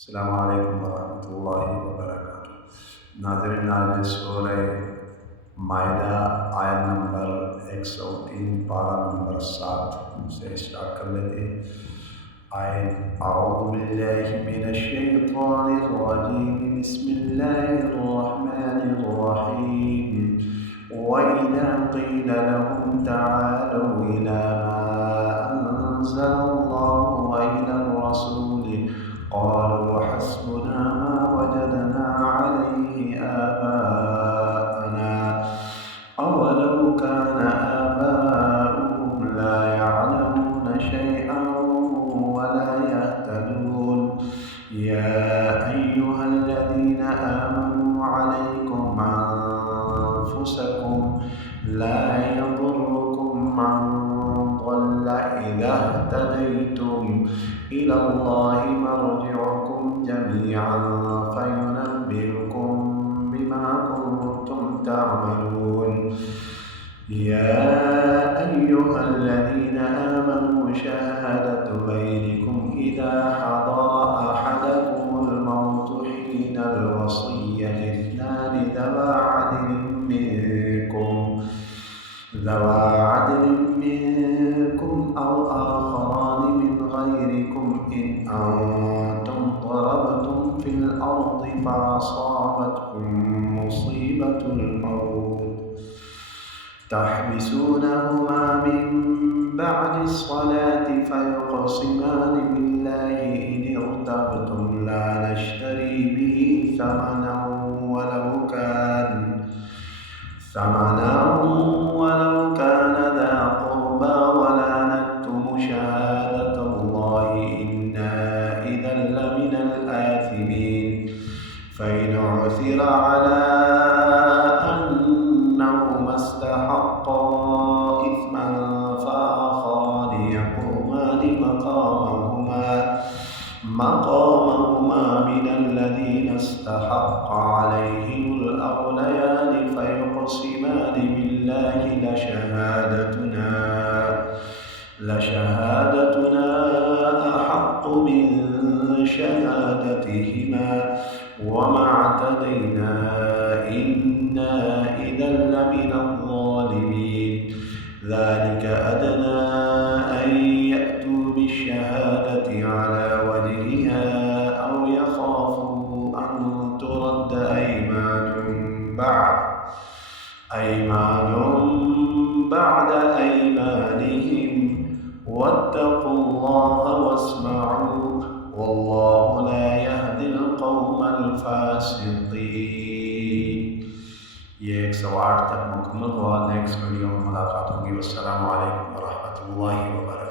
अस्सलामु अलैकुम वरहमतुल्लाहि वबरकातुहू। नाज़रीन, आज सूरह माइदा आयत नंबर 103 पारा नंबर 7 से स्टार्ट कर लेते हैं। आयत अऊज़ु बिल्लाहि मिनश शैतानिर रजीम, बिस्मिल्लाहिर रहमानिर रहीम। व इज़ा क़ील लहुम तआलू इला मा अंज़लल्लाहु व इलर रसूल क़ालू हस्बुना मा वजदना अलैहि आबाअना अवलौ कान आबाउहुम ला यअलमून शैअन वला यहतदून। या अय्युहल्लज़ीना आमनू अलैकुम अन्फुसकुम ला यदुर्रुकुम मन ضل إذا اهتديتم إلى الله مرجعكم جميعا فينبئكم بما كنتم تعملون. يا أيها الذين آمنوا شهادة بينكم إذا حضر أحدكم الموت حين الوصية اثنان ذوى عدل منكم أو آخران من غيركم إن أنتم ضربتم في الأرض فأصابتكم مصيبة الموت تحبسونهما من بعد الصلاة فيقسمان بالله إن ارتبتم لا نشتري به ثمنا ولو كان ذا قربى ولا نكتم شهادة الله إنا إذا لمن الآثمين. فإن عثر على أنهما استحقا إثما فآخران يقومان مقامهما من الذين استحق عليهم الأوليان فيقسمان بالله لشهادتنا أحق من شهادتهما وما اعتدينا إنا إذا لمن الظالمين. ذلك أدنى أن يأتوا بالشهادة على وجهها أو يخافوا أن ترد أيمان بعد أيمانهم واتقوا الله واسمعوا والله لا يهدي القوم الفاسقين। ये 108 तक मुकम्मल हुआ। नेक्स्ट वीडियो में मुलाकात होगी। वस्सलामु अलैकुम वरहमतुल्लाहि वबरकातुहू।